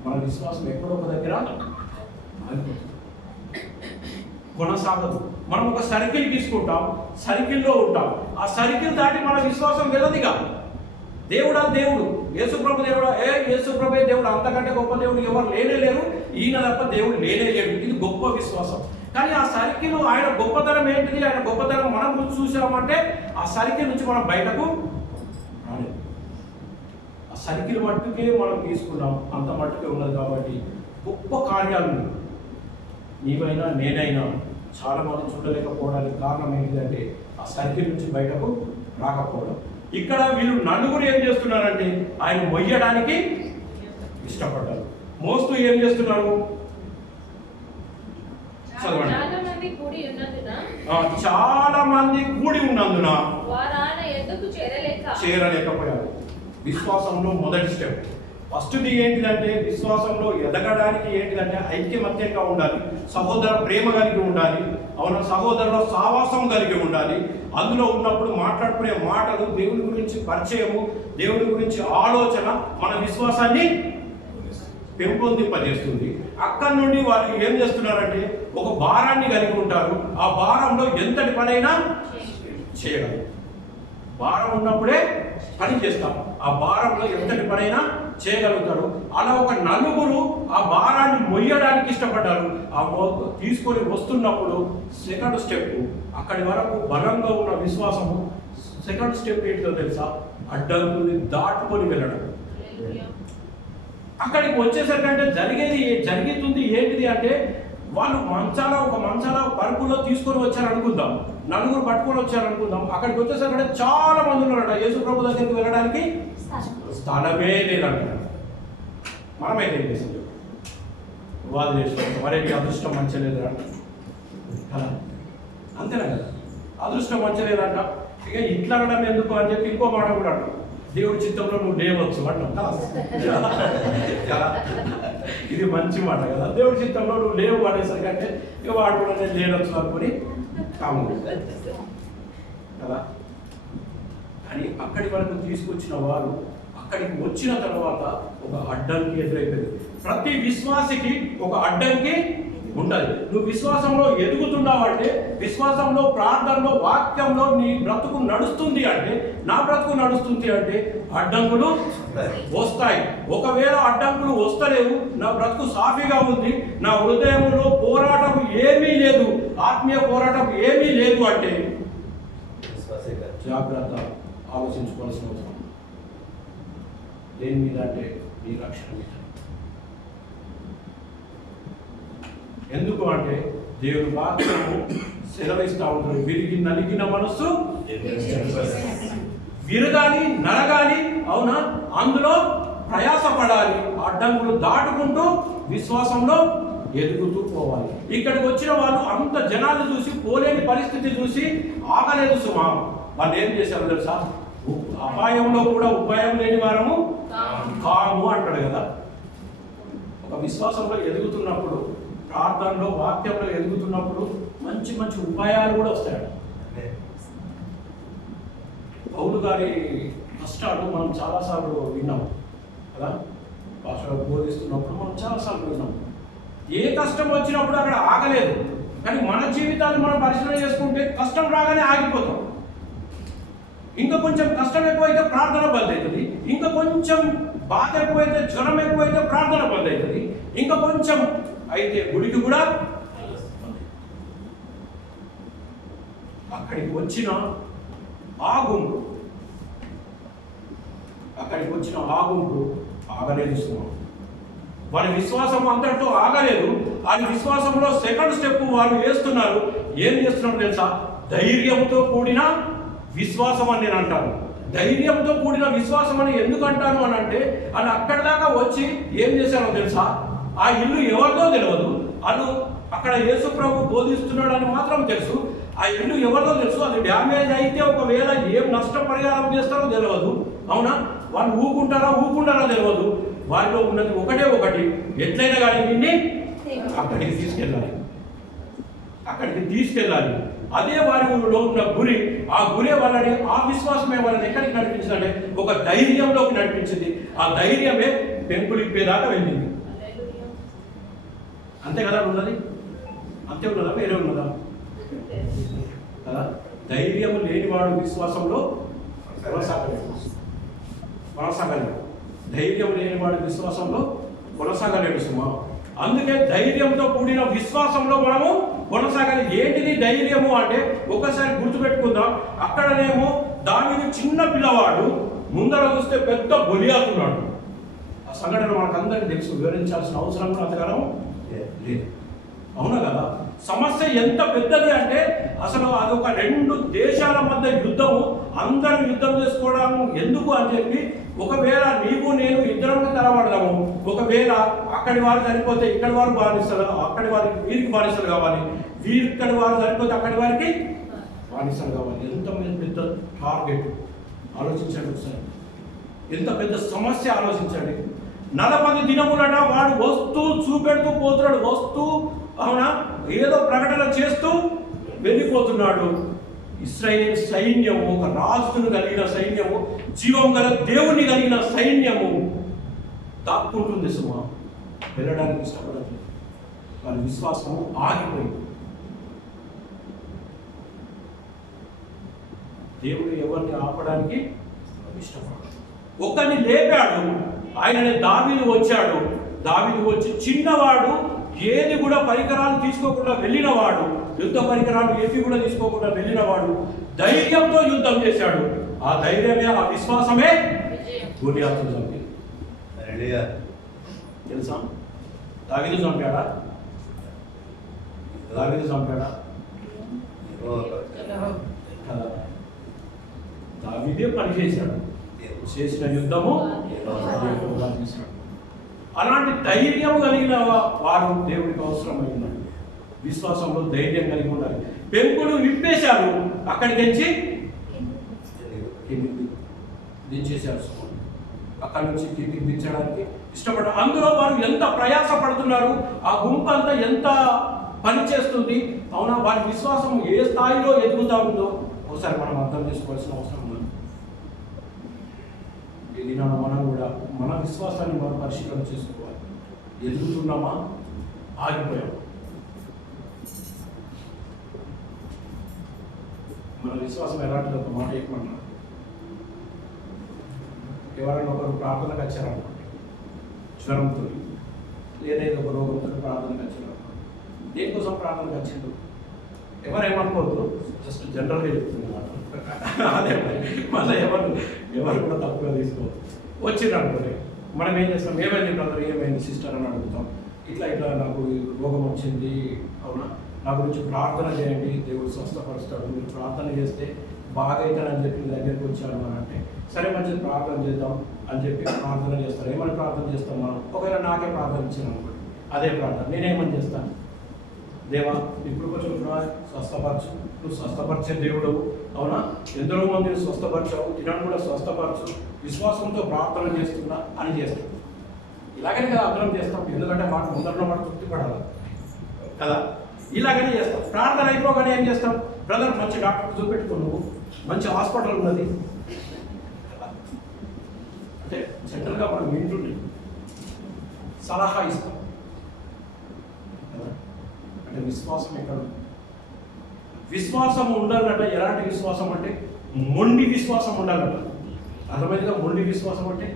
మన విశ్వాసం ఎక్కడో ఒక దగ్గర ఆగిపోతుంది, కొనసాగదు. మనం ఒక సర్కిల్ తీసుకుంటాం, సర్కిల్లో ఉంటాం. ఆ సర్కిల్ దాటి మన విశ్వాసం వెళ్ళదిగా. దేవుడా దేవుడు, యేసుప్రభు దేవుడా, యేసుప్రభే దేవుడు, అంతకంటే గొప్ప దేవుడు ఎవరు లేనే లేరు, ఈయన తప్ప దేవుడు లేనే లేడు. ఇది గొప్ప విశ్వాసం. కానీ ఆ సర్కిల్, ఆయన గొప్పతనం ఏంటిది, ఆయన గొప్పతనం మనం చూసామంటే ఆ సర్కిల్ నుంచి మనం బయటకు రాలేదు. ఆ సర్కిల్ మట్టుకే మనం తీసుకున్నాం, అంత మట్టుకే ఉన్నది. కాబట్టి గొప్ప కార్యాలు నీవైనా నేనైనా చాలా మంది చూడలేకపోవడానికి కారణం ఏంటిదంటే ఆ సర్కిల్ నుంచి బయటకు రాకపోవడం. ఇక్కడ వీళ్ళు నలుగురు ఏం చేస్తున్నారంటే, ఆయన మొయ్యడానికి ఇష్టపడ్డారు. మోస్తూ ఏం చేస్తున్నారు? చదవండి. చాలా మంది కూడి ఉన్నందున చేరలేకపోయారు. విశ్వాసంలో మొదటి స్టెప్, ఫస్ట్ది ఏంటిదంటే, విశ్వాసంలో ఎదగడానికి ఏంటిదంటే ఐక్యమత్యంగా ఉండాలి, సహోదర ప్రేమ కలిగి ఉండాలి, అవునా, సహోదరుల సావాసం కలిగి ఉండాలి. అందులో ఉన్నప్పుడు మాట్లాడుకునే మాటలు, దేవుని గురించి పరిచయము, దేవుని గురించి ఆలోచన మన విశ్వాసాన్ని పెంపొందింపజేస్తుంది. అక్కడి నుండి వాళ్ళు ఏం చేస్తున్నారంటే, ఒక భారాన్ని కలిగి ఉంటారు. ఆ భారంలో ఎంతటి పనైనా చేయగలరు. భారం ఉన్నప్పుడే పని చేస్తాం. ఆ భారంలో ఎంతటి పనైనా చేయగలుగుతారు. అలా ఒక నలుగురు ఆ భారాన్ని మొయ్యడానికి ఇష్టపడ్డారు. ఆ తీసుకొని వస్తున్నప్పుడు సెకండ్ స్టెప్, అక్కడి వరకు బలంగా ఉన్న విశ్వాసము సెకండ్ స్టెప్ ఏంటో తెలుసా? అడ్డంకుల్ని దాటుకొని వెళ్ళడం. అక్కడికి వచ్చేసరికి అంటే జరుగుతుంది ఏంటిది అంటే, వాళ్ళు ఒక మంచాల పరుపులో తీసుకొని వచ్చారు అనుకుందాం, నలుగురు పట్టుకొని వచ్చారు అనుకుందాం. అక్కడికి వచ్చేసరికి అంటే చాలా మంది ఉన్నారట. యేసు ప్రభు దగ్గరికి వెళ్ళడానికి స్థలమే లేదంటారు. మనమైతే ఏం చేసింది? వాది చేస్తాం, మరేంటి అదృష్టం మంచి లేదంట కదా, అంతేనా కదా, అదృష్టం మంచి లేదంట. ఇక ఇట్లా అనడం ఎందుకు అని చెప్పి ఇంకో మాట కూడా అంటాం, దేవుడి చిత్తంలో నువ్వు లేవచ్చు అంటాం. ఇది మంచి మాట కదా, దేవుడి చిత్తంలో నువ్వు లేవు అనేసరికి అంటే ఇక వాడు కూడా నేను లేనొచ్చు అనుకుని కాము కదా. కానీ అక్కడి వరకు తీసుకొచ్చిన వారు అక్కడికి వచ్చిన తర్వాత ఒక అడ్డంకి ఎదురైపోయింది. ప్రతి విశ్వాసికి ఒక అడ్డంకి ఉంటుంది. నువ్వు విశ్వాసంలో ఎదుగుతున్నావు అంటే, విశ్వాసంలో, ప్రార్థనలో, వాక్యంలో నీ బ్రతుకు నడుస్తుంది అంటే, నా బ్రతుకు నడుస్తుంది అంటే అడ్డంకులు వస్తాయి. ఒకవేళ అడ్డంకులు వస్తలేవు, నా బ్రతుకు సాఫీగా ఉంది, నా హృదయంలో పోరాటం ఏమీ లేదు, ఆత్మీయ పోరాటం ఏమీ లేదు అంటే జాగ్రత్త, ఆలోచించుకోవాల్సిన అవసరం. దేని మీద అంటే నీ రక్షణ మీద. ఎందుకు అంటే దేవుడు వాక్యము సెలవిస్తూ ఉంటాడు, విరిగి నలిగిన మనస్సు విరగాలి, నరగాలి, అవునా, అందులో ప్రయాసపడాలి, అడ్డంకులు దాటుకుంటూ విశ్వాసంలో ఎదుగుతూ పోవాలి. ఇక్కడికి వచ్చిన వాళ్ళు అంత జనాలు చూసి, పోలేని పరిస్థితి చూసి ఆగలేదు సుమా. వాళ్ళు ఏం చేశారు తెలుసా? అపాయంలో కూడా ఉపాయం లేని వారము కాము అంటాడు కదా. ఒక విశ్వాసంలో ఎదుగుతున్నప్పుడు, ప్రార్థనలో, వాక్యంలో ఎదుగుతున్నప్పుడు మంచి మంచి ఉపాయాలు కూడా వస్తాయి. పౌలు గారి కష్టాలు మనం చాలాసార్లు విన్నాం కదా. భాషలో బోధిస్తున్నప్పుడు మనం చాలాసార్లు విన్నాం. ఏ కష్టం వచ్చినప్పుడు అక్కడ ఆగలేదు. కానీ మన జీవితాన్ని మనం పరిశీలన చేసుకుంటే కష్టం రాగానే ఆగిపోతాం. ఇంకా కొంచెం కష్టం ఎక్కువైతే ప్రార్థన బంద్ అవుతుంది, ఇంకా కొంచెం బాధ ఎక్కువైతే, జ్వరం ఎక్కువైతే ప్రార్థన బంద్ అవుతుంది, ఇంకా కొంచెం అయితే గుడికి కూడా. అక్కడికి వచ్చిన ఆ గుంపు ఆగలేదు సుమా. వారి విశ్వాసం అంతటితో ఆగలేదు. ఆ విశ్వాసంలో సెకండ్ స్టెప్ వారు వేస్తున్నారు. ఏం చేస్తున్నారు తెలుసా? ధైర్యంతో కూడిన విశ్వాసం అని నేను అంటాను. ధైర్యంతో కూడిన విశ్వాసం అని ఎందుకు అంటాను అని అంటే, వాళ్ళు అక్కడి దాకా వచ్చి ఏం చేశారో తెలుసా? ఆ ఇల్లు ఎవరిదో తెలియదు, వాళ్ళు అక్కడ యేసు ప్రభు బోధిస్తున్నాడని మాత్రం తెలుసు. ఆ ఇల్లు ఎవరిదో తెలుసు, అది డ్యామేజ్ అయితే ఒకవేళ ఏం నష్టపరిహారం చేస్తారో తెలియదు, అవునా. వాళ్ళు ఊకుంటారా తెలియదు. వారిలో ఉన్నది ఒకటి, ఎట్లయినా కానీ దీన్ని అక్కడికి తీసుకెళ్ళాలి. అదే వారిలో ఉన్న గురి. ఆ గురే వాళ్ళని, ఆ విశ్వాసమే వాళ్ళని ఎక్కడికి నడిపించిందంటే ఒక ధైర్యంలోకి నడిపించింది. ఆ ధైర్యమే పెంపులు ఇప్పేదాకా వెళ్ళింది. అంతే కదా ఉన్నది? అంతే ఉన్నదా? వేరే ఉన్నదా కదా? ధైర్యం లేనివాడు విశ్వాసంలో కొనసాగలేడు. ధైర్యం లేనివాడు విశ్వాసంలో కొనసాగలేడు సుమా. అందుకే ధైర్యంతో కూడిన విశ్వాసంలో మనము కొనసాగాలి. ఏంటిది ధైర్యము అంటే, ఒకసారి గుర్తుపెట్టుకుందాం. అక్కడనేమో దావీదు చిన్న పిల్లవాడు, ముందర చూస్తే పెద్ద గొలియాతున్నాడు. ఆ సంఘటన మనకందరికీ తెలుసు, వివరించాల్సిన అవసరం కూడా అంతగానో లేదు, అవునా కదా. సమస్య ఎంత పెద్దది అంటే అసలు అదొక 2 దేశాల మధ్య యుద్ధము. అందరూ యుద్ధం చేసుకోవడం ఎందుకు అని చెప్పి, ఒకవేళ నీవు నేను ఇద్దరం తలబడదాము, ఒకవేళ అక్కడి వారు చనిపోతే ఇక్కడి వారు బానిసలు, అక్కడి వారికి వీరికి బానిసలు కావాలి, వీరిక్కడి వారు చనిపోతే అక్కడి వారికి బానిసలు కావాలి. ఎంత పెద్ద టార్గెట్ ఆలోచించండి ఒకసారి. ఎంత పెద్ద సమస్య ఆలోచించండి. 40 దినములట వాడు వస్తూ చూపెడుతూ పోతున్నాడు, అవునా, ఏదో ప్రకటన చేస్తూ వెళ్ళిపోతున్నాడు. ఇశ్రాయేలు సైన్యము, ఒక రాజును కలిగిన సైన్యము, జీవం గల దేవుని కలిగిన సైన్యము దాక్కుంటుంది సుమా. వెళ్ళడానికి ఇష్టపడదు. వారి విశ్వాసము ఆగిపోయింది. దేవుడు ఎవరిని ఆపడానికి ఇష్టపడదు. ఒకరిని లేపాడు, ఆయననే దావీదు వచ్చాడు. దావీదు వచ్చి చిన్నవాడు, ఏది కూడా పరికరాలు తీసుకోకుండా వెళ్ళినవాడు, యుద్ధ పరికరాలు ఏది కూడా తీసుకోకుండా వెళ్ళినవాడు ధైర్యంతో యుద్ధం చేశాడు. ఆ ధైర్యమే, ఆ విశ్వాసమే గొలియాతును చంపింది. తెలుసా? దావీదు చంపాడా? దావీదే పని చేశాడు. చేసిన యుద్ధము అలాంటి ధైర్యం కలిగిన వారు దేవుడికి అవసరమై ఉన్నాడు. విశ్వాసంలో ధైర్యం కలిగి ఉండాలి. పెంకులు విప్పేశారు, అక్కడికి తెచ్చి దించేశారు. అక్కడి నుంచి కిందికి దించడానికి ఇష్టపడ్డారు. అందులో వారు ఎంత ప్రయాస పడుతున్నారు, ఆ గుంపు అంతా ఎంత పని చేస్తుంది, అవునా. వారి విశ్వాసం ఏ స్థాయిలో ఎదుగుతా ఉందో ఒకసారి మనం అర్థం చేసుకోవాల్సిన అవసరం ఉంది. ఇది మనం కూడా మన విశ్వాసాన్ని మనం పరిశీలన చేసుకోవాలి. ఎదుగుతున్నామా, ఆగిపోయామా? మన విశ్వాసం ఎలాంటిది ఒక మాట చెప్పమంటారు. ఎవరైనా ఒకరు ప్రార్థనకు వచ్చారనుకోండి, జ్వరంతో లేదా ఒక రోగంతో ప్రార్థనకు వచ్చారు, దేనికోసం ప్రార్థనకు వచ్చిండు ఎవరేమనుకోవద్దు, జస్ట్ జనరల్గా చెప్తున్నారు. అదే మళ్ళీ ఎవరు కూడా తప్పుగా తీసుకోవద్దు. వచ్చిండ్రు అనుకోండి, మనం ఏం చేస్తాం, ఏమైంది బ్రదర్, ఏమైంది సిస్టర్ అని అడుగుతాం. ఇట్లా నాకు రోగం వచ్చింది, అవునా, నా గురించి ప్రార్థన చేయండి, దేవుడు స్వస్థపరుస్తాడు, మీరు ప్రార్థన చేస్తే బాగా అవుతాడని చెప్పి దగ్గరికి వచ్చాను అని అంటే, సరే మంచిది ప్రార్థన చేద్దాం అని చెప్పి ప్రార్థన చేస్తారు. ఏమని ప్రార్థన చేస్తాం మనం? ఒకవేళ నాకే ప్రార్థన ఇచ్చాను అనుకోండి, అదే ప్రార్థన నేనేమని చేస్తాను, దేవా ఇప్పుడు కొంచెం స్వస్థపరచు, నువ్వు స్వస్థపరిచే దేవుడు, అవునా, ఎందరో మందిని స్వస్థపరచావు, ఇలాంటి కూడా స్వస్థపరచు, విశ్వాసంతో ప్రార్థన చేస్తున్నా అని చేస్తాం. ఇలాగనే కదా అందరం చేస్తాం, ఎందుకంటే మాట ముందరలో మాట తృప్తి పడాలి కదా, ఇలాగనే చేస్తాం. ప్రార్థన అయిపోగానే ఏం చేస్తాం, బ్రదర్ మంచి డాక్టర్ చూపెట్టుకో, నువ్వు మంచి హాస్పిటల్ ఉన్నది అంటే జనరల్గా మనం వింటుండే సలహా ఇస్తాం కదా. అంటే విశ్వాసం ఎక్కడ? విశ్వాసం ఉండాలట. ఎలాంటి విశ్వాసం అంటే మొండి విశ్వాసం ఉండాలట. అర్థమైందిగా? మొండి విశ్వాసం అంటే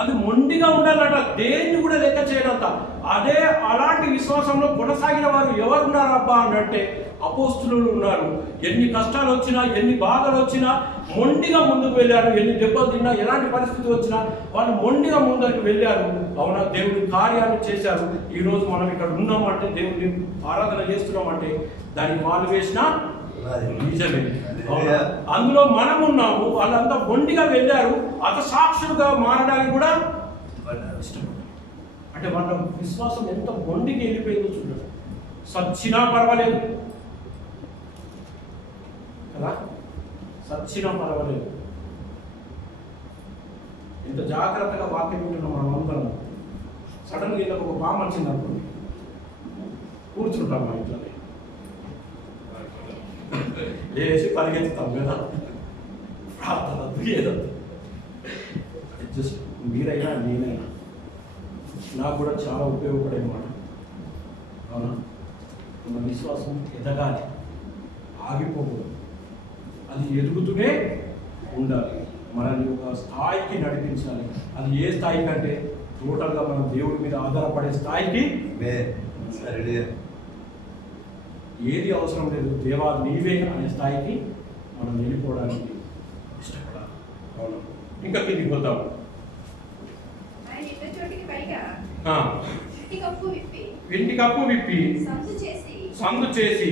అది మొండిగా ఉండాలట, దేన్ని కూడా లెక్క చేయడంత. అదే అలాంటి విశ్వాసంలో కొనసాగిన వారు ఎవరున్నారబ్బా అనంటే అపోస్తులు ఉన్నారు. ఎన్ని కష్టాలు వచ్చినా, ఎన్ని బాధలు వచ్చినా మొండిగా ముందుకు వెళ్ళారు. ఎన్ని దెబ్బలు తిన్నా, ఎలాంటి పరిస్థితి వచ్చినా వాళ్ళు మొండిగా ముందుకు వెళ్ళారు. అవునా, దేవుడి కార్యాన్ని చేశారు. ఈరోజు మనం ఇక్కడ ఉన్నామంటే, దేవుడిని ఆరాధన చేస్తున్నామంటే దానికి వాళ్ళు వేసిన నిజమే. అందులో మనం ఉన్నాము, వాళ్ళంతా మొండిగా వెళ్ళారు. సాక్షులుగా మారడానికి కూడా ఇష్టపడ్డారు. అంటే వాళ్ళ విశ్వాసం ఎంత మొండికి వెళ్ళిపోయిందో చూడండి. సచ్చినా పర్వాలేదు కదా, సచ్చినా పర్వాలేదు. ఎంత జాగ్రత్తగా వాక్యం వింటున్నాం మనం అందరం. సడన్గా ఇలా ఒక పాము వచ్చింది అనుకోండి, కూర్చుంటాం మా ఇంట్లో, లేచి పరిగెత్తుతాం కదా, ప్రార్థన ఏదద్దు. జస్ట్ మీరైనా నేనైనా నాకు కూడా చాలా ఉపయోగపడే మాట, అవునా. మన విశ్వాసం ఎదగాలి, ఆగిపోకూడదు, అది ఎదుగుతూనే ఉండాలి, మనల్ని ఒక స్థాయికి నడిపించాలి. అది ఏ స్థాయి కంటే టోటల్గా మనం దేవుడి మీద ఆధారపడే స్థాయికి. ఏది అవసరం లేదు, దేవా నీవే అనే స్థాయికి మనం వెళ్ళిపోవడానికి ఇష్టపడాలి. అవును, ఇంకా కిందికి పోతాము. ఇంటి కప్పు విప్పి సందు చేసి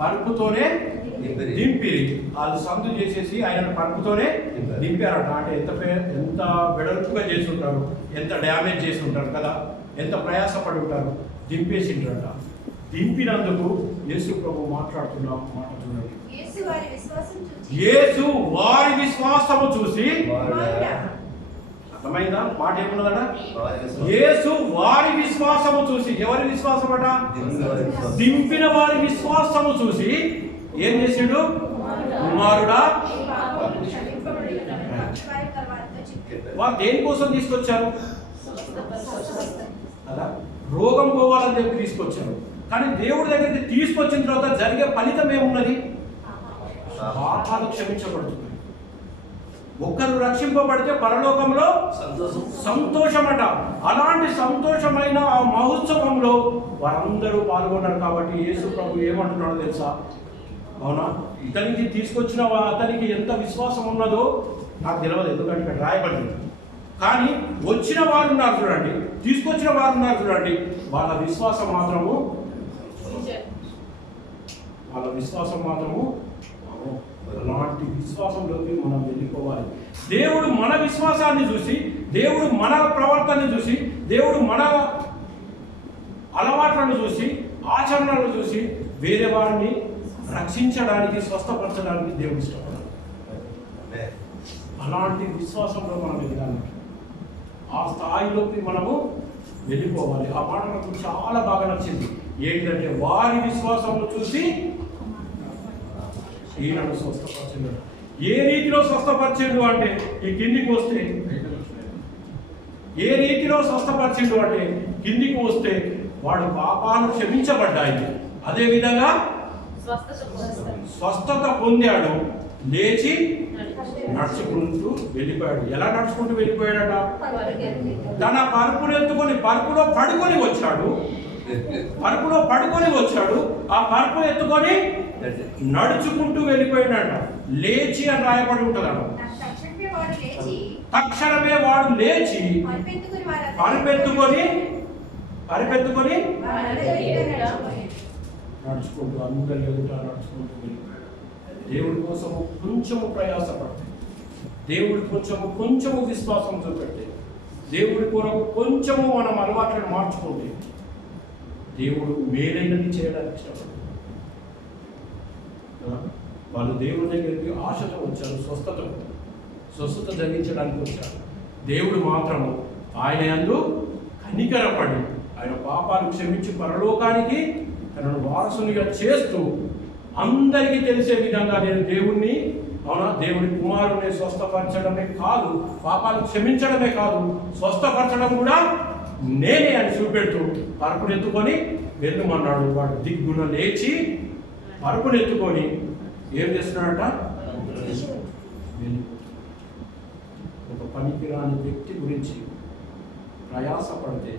పరుపుతోనే దింపిరి. వాళ్ళు సందు చేసేసి ఆయన పరుపుతోనే దింపారట. అంటే ఎంత వెడల్పుగా చేసి ఉంటారు, ఎంత డ్యామేజ్ చేసి ఉంటారు కదా, ఎంత ప్రయాసపడి ఉంటారు, దింపేసిండ్రట. దింపినందుకు యేసు ప్రభు మాట్లాడుతున్న మాట చూడండి. యేసు వారి విశ్వాసము చూసి, అర్థమైందా మాట ఏమున్నదట? యేసు వారి విశ్వాసము చూసి, ఎవరి విశ్వాసం అట? దింపిన వారి విశ్వాసము చూసి ఏం చేసాడు? కుమారుడా. వారు దేనికోసం తీసుకొచ్చారు కదా? రోగం పోవాలని చెప్పి తీసుకొచ్చారు. కానీ దేవుడి దగ్గరికి తీసుకొచ్చిన తర్వాత జరిగే ఫలితం ఏమున్నది? పాపాలు క్షమించబడుతుంది. ఒక్కరు రక్షింపబడితే పరలోకంలో సంతోషమట. అలాంటి సంతోషమైన ఆ మహోత్సవంలో వారందరూ పాల్గొన్నారు. కాబట్టి యేసు ప్రభు ఏమంటున్నాడో తెలుసా? అవునా, ఇతనికి తీసుకొచ్చిన అతనికి ఎంత విశ్వాసం ఉన్నదో నాకు తెలియదు, ఎందుకంటే ఇక్కడ రాయబడింది. కానీ వచ్చిన వారు ఉన్నారు చూడండి, తీసుకొచ్చిన వారు ఉన్నారు చూడండి, వాళ్ళ విశ్వాసం మాత్రము అలాంటి విశ్వాసంలోకి మనం వెళ్ళిపోవాలి. దేవుడు మన విశ్వాసాన్ని చూసి, దేవుడు మన ప్రవర్తనని చూసి, దేవుడు మన అలవాట్లను చూసి, ఆచరణలను చూసి వేరే వారిని రక్షించడానికి, స్వస్థపరచడానికి దేవుడు ఇష్టపడాలి. అలాంటి విశ్వాసంలో మనం వెళ్ళాలి, ఆ స్థాయిలోకి మనము వెళ్ళిపోవాలి. ఆ మాట నాకు చాలా బాగా నచ్చింది. ఏంటంటే వారి విశ్వాసంలో చూసి ఈయనను స్వస్థపరిచిండు. ఏ రీతిలో స్వస్థపరిచిండు అంటే, ఈ కిందికి వస్తే ఏ రీతిలో స్వస్థపరిచిండు అంటే, కిందికి వస్తే వాడు పాపాలు క్షమించబడ్డాయి, అదేవిధంగా స్వస్థత పొందాడు, లేచి నడుచుకుంటూ వెళ్ళిపోయాడు. ఎలా నడుచుకుంటూ వెళ్ళిపోయాడట? తన పరుపును ఎత్తుకొని పరుపులో పడుకొని వచ్చాడు. ఆ పరుపు ఎత్తుకొని నడుచుకుంటూ వెళ్ళిపోయాడట. లేచి అని రాయబడి ఉంటుందట. తక్షణమే వాడు లేచి పరిపెత్తుకొని నడుచుకుంటూ అందరి ఎదుట నడుచుకుంటూ వెళ్ళిపోయాడు. దేవుడి కోసం కొంచెము ప్రయాసపడితే, దేవుడి కొంచెము విశ్వాసం చూపెడితే, దేవుడి కొరకు కొంచెము మనం అలవాట్లను మార్చుకుంటే దేవుడు మేలైనది చేయడానికి ఇష్టపడతాడు. వాళ్ళు దేవుడి దగ్గరికి ఆశతో వచ్చారు, స్వస్థత జరిగించడానికి వచ్చారు. దేవుడు మాత్రము ఆయన యందు కనికరపడి ఆయన పాపాలు క్షమించి పరలోకానికి తనను వారసునిగా చేస్తూ అందరికీ తెలిసే విధంగా నేను దేవుణ్ణి, దేవుడి కుమారుని స్వస్థపరచడమే కాదు, పాపాలు క్షమించడమే కాదు, స్వస్థపరచడం కూడా నేనే అని చూపెడుతూ పరుపునెత్తుకొని వెళ్ళమన్నాడు. వాడు దిగ్గున లేచి పరుపునెత్తుకొని ఏం చేస్తున్నాడట? ఒక పనికిరాని వ్యక్తి గురించి ప్రయాసపడితే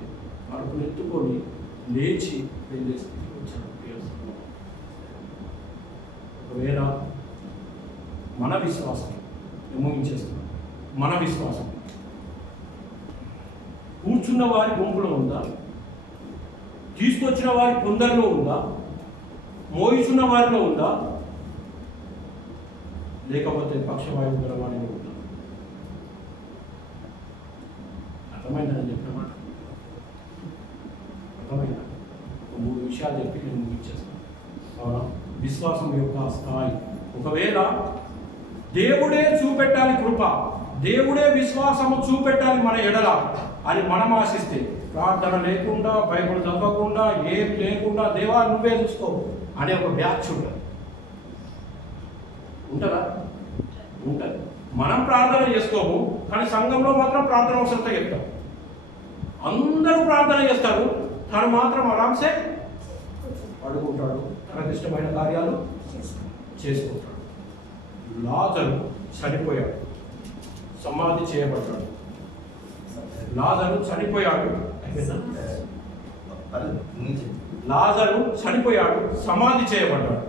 పరుపునెత్తుకొని లేచి వెళ్ళే స్థితికి వచ్చాడు. ఒకవేళ మన విశ్వాసం, ముగించేస్తున్నాం, మన విశ్వాసం కూర్చున్న వారి గుంపులో ఉందా? తీసుకొచ్చిన వారి కొందరిలో ఉందా? మోయిచున్న వారిలో ఉందా? లేకపోతే పక్షవాయువు గల వారిలో ఉందా? అర్థమైందని చెప్పిన మాట అర్థమైందా? 3 విషయాలు చెప్పి నేను ముగించేస్తాను. అవునా? విశ్వాసం యొక్క స్థాయి. ఒకవేళ దేవుడే చూపెట్టాలి కృప, దేవుడే విశ్వాసము చూపెట్టాలి మన ఎడల అని మనం ఆశిస్తే, ప్రార్థన లేకుండా, బైబిల్ చదవకుండా, ఏం లేకుండా దేవా నువ్వే చూసుకో అనే ఒక బ్యాచ్ ఉంటుందా? ఉంటుంది. మనం ప్రార్థన చేసుకోము, కానీ సంఘంలో మాత్రం ప్రార్థన అవసరత చెప్తాం. అందరూ ప్రార్థన చేస్తారు, తను మాత్రం ఆరాంసే అడుగుంటాడు, తనకు ఇష్టమైన కార్యాలు చేసుకుంటాడు. లాజరు చనిపోయాడు, సమాధి చేయబడ్డాడు. లాజరు చనిపోయాడు, సమాధి చేయబడ్డాడు.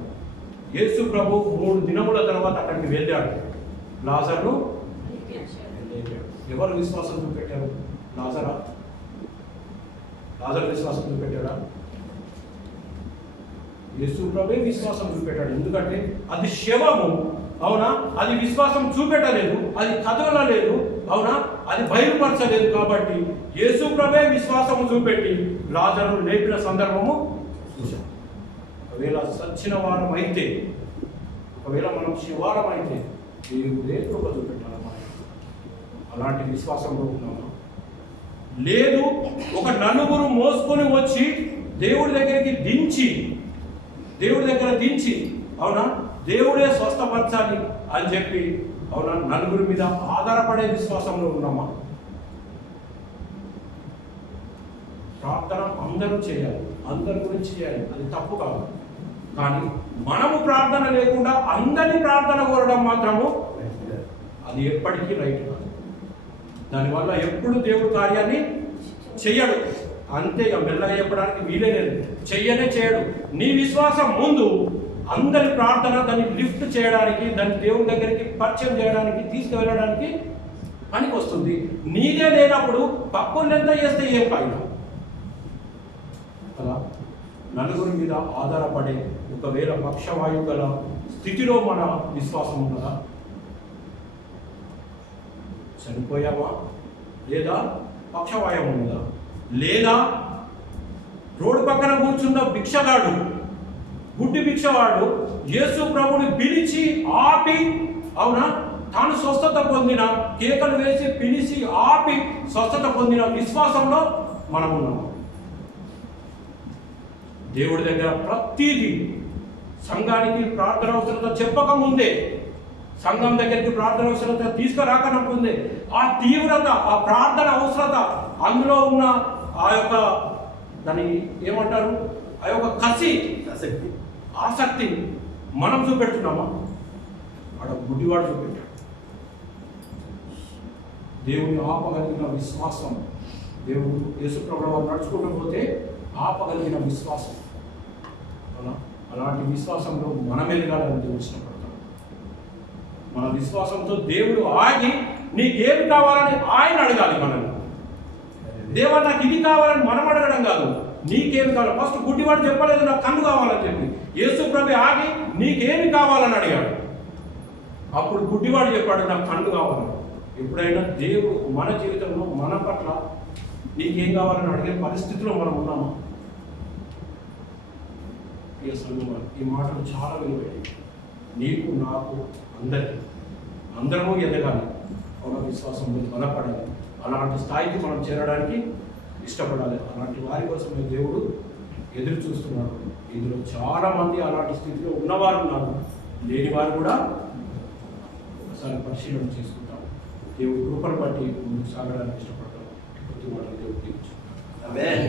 యేసు ప్రభు 3 దినముల తర్వాత అక్కడికి వెళ్ళాడు. లాజరును ఎవరు విశ్వాసం చూపెట్టారు? లాజరు విశ్వాసం చూపెట్టాడా? యేసు ప్రభువే విశ్వాసం చూపెట్టాడు. ఎందుకంటే అది శవము, అవునా? అది విశ్వాసం చూపెట్టలేదు, అది కదలలేదు, అవునా? అది బయలుపరచలేదు. కాబట్టి యేసు ప్రభువే విశ్వాసము చూపెట్టి లాజరు లేపిన సందర్భము చూశాం. ఒకవేళ సచ్చిన వారం అయితే, ఒకవేళ మనం శివారం అయితే దేవుడే కృప చూపెట్టాలి. అలాంటి విశ్వాసంలో ఉన్నామా? లేదు, ఒక నలుగురు మోసుకొని వచ్చి దేవుడి దగ్గర దించి, అవునా, దేవుడే స్వస్థపరచాలి అని చెప్పి, అవునా, నలుగురి మీద ఆధారపడే విశ్వాసంలో ఉన్నామా? ప్రార్థన అందరూ చేయాలి, అందరి గురించి చేయాలి, అది తప్పు కాదు. కానీ మనము ప్రార్థన లేకుండా అందరి ప్రార్థన కోరడం మాత్రము అది ఎప్పటికీ రైట్ కాదు. దానివల్ల ఎప్పుడు దేవుడు కార్యాన్ని చెయ్యడు. అంతే, ఇక మెల్లగా చెప్పడానికి వీలే లేదు, చేయడు. నీ విశ్వాసం ముందు అందరి ప్రార్థన దాన్ని లిఫ్ట్ చేయడానికి, దాన్ని దేవుని దగ్గరికి పరిచయం చేయడానికి, తీసుకువెళ్ళడానికి పనికి వస్తుంది. నీదే లేనప్పుడు పక్కన ఎంత చేస్తే ఏం పైన అలా నలుగురి మీద ఆధారపడే ఒకవేళ పక్షవాయువు గల స్థితిలో మన విశ్వాసం ఉన్నదా? చనిపోయామా? లేదా పక్షవాయువు ఉన్నదా? లేదా రోడ్డు పక్కన కూర్చున్న భిక్షగాడు, గుడ్డి భిక్షవాడు యేసు ప్రభుని పిలిచి ఆపి, అవునా, తాను స్వస్థత పొందిన, కేకలు వేసి పిలిచి ఆపి స్వస్థత పొందిన విశ్వాసంలో మనం ఉన్నాము. దేవుడి దగ్గర ప్రతిదీ సంఘానికి ప్రార్థన అవసరత చెప్పకముందే, సంఘం దగ్గరికి ప్రార్థన అవసరత తీసుకురాకముందే ఆ తీవ్రత, ఆ ప్రార్థన అవసరత, అందులో ఉన్న ఆ యొక్క దాన్ని ఏమంటారు, ఆ యొక్క కసి ఆసక్తి మనం చూపెడుతున్నామా? ఆడ గుడ్డివాడు చూపెట్టాడు. దేవుని ఆపగలిగిన విశ్వాసం, దేవుడు యేసుప్రభువు వారు నడుచుకుంటూ పోతే ఆపగలిగిన విశ్వాసం, అలాంటి విశ్వాసంలో మనం ఎదగాలని దేవుడు ఇష్టపడతాడు. మన విశ్వాసంతో దేవుడు ఆగి నీకేమి కావాలని ఆయన అడగాలి మనల్ని. దేవా నాకు ఇది కావాలని మనం అడగడం కాదు, నీకేమి కావాలి. ఫస్ట్ గుడ్డివాడు చెప్పలేదు నాకు కన్ను కావాలని చెప్పి, యేసుప్రభు ఆగి నీకేమి కావాలని అడిగాడు. అప్పుడు గుడ్డివాడు చెప్పాడు నాకు కన్ను కావాలని. ఎప్పుడైనా దేవుడు మన జీవితంలో మన పట్ల నీకేం కావాలని అడిగే పరిస్థితిలో మనం ఉన్నామా? ఈ మాటలు చాలా విలువైనవి. నీకు, నాకు, అందరము ఎదగాలి, మన విశ్వాసంలో బలపడాలి. అలాంటి స్థాయికి మనం చేరడానికి ఇష్టపడాలి. అలాంటి వారి కోసమే దేవుడు ఎదురు చూస్తున్నాడు. ఇందులో చాలామంది అలాంటి స్థితిలో ఉన్నవారు ఉన్నారు, లేని వారు కూడా ఒకసారి పరిశీలన చేసుకుంటాం. దేవుడి కృపను బట్టి ముందుకు సాగడానికి ఇష్టపడతాం. కొద్ది మాటలు దేవుడు దీవించుకుంటాం. ఆమేన్.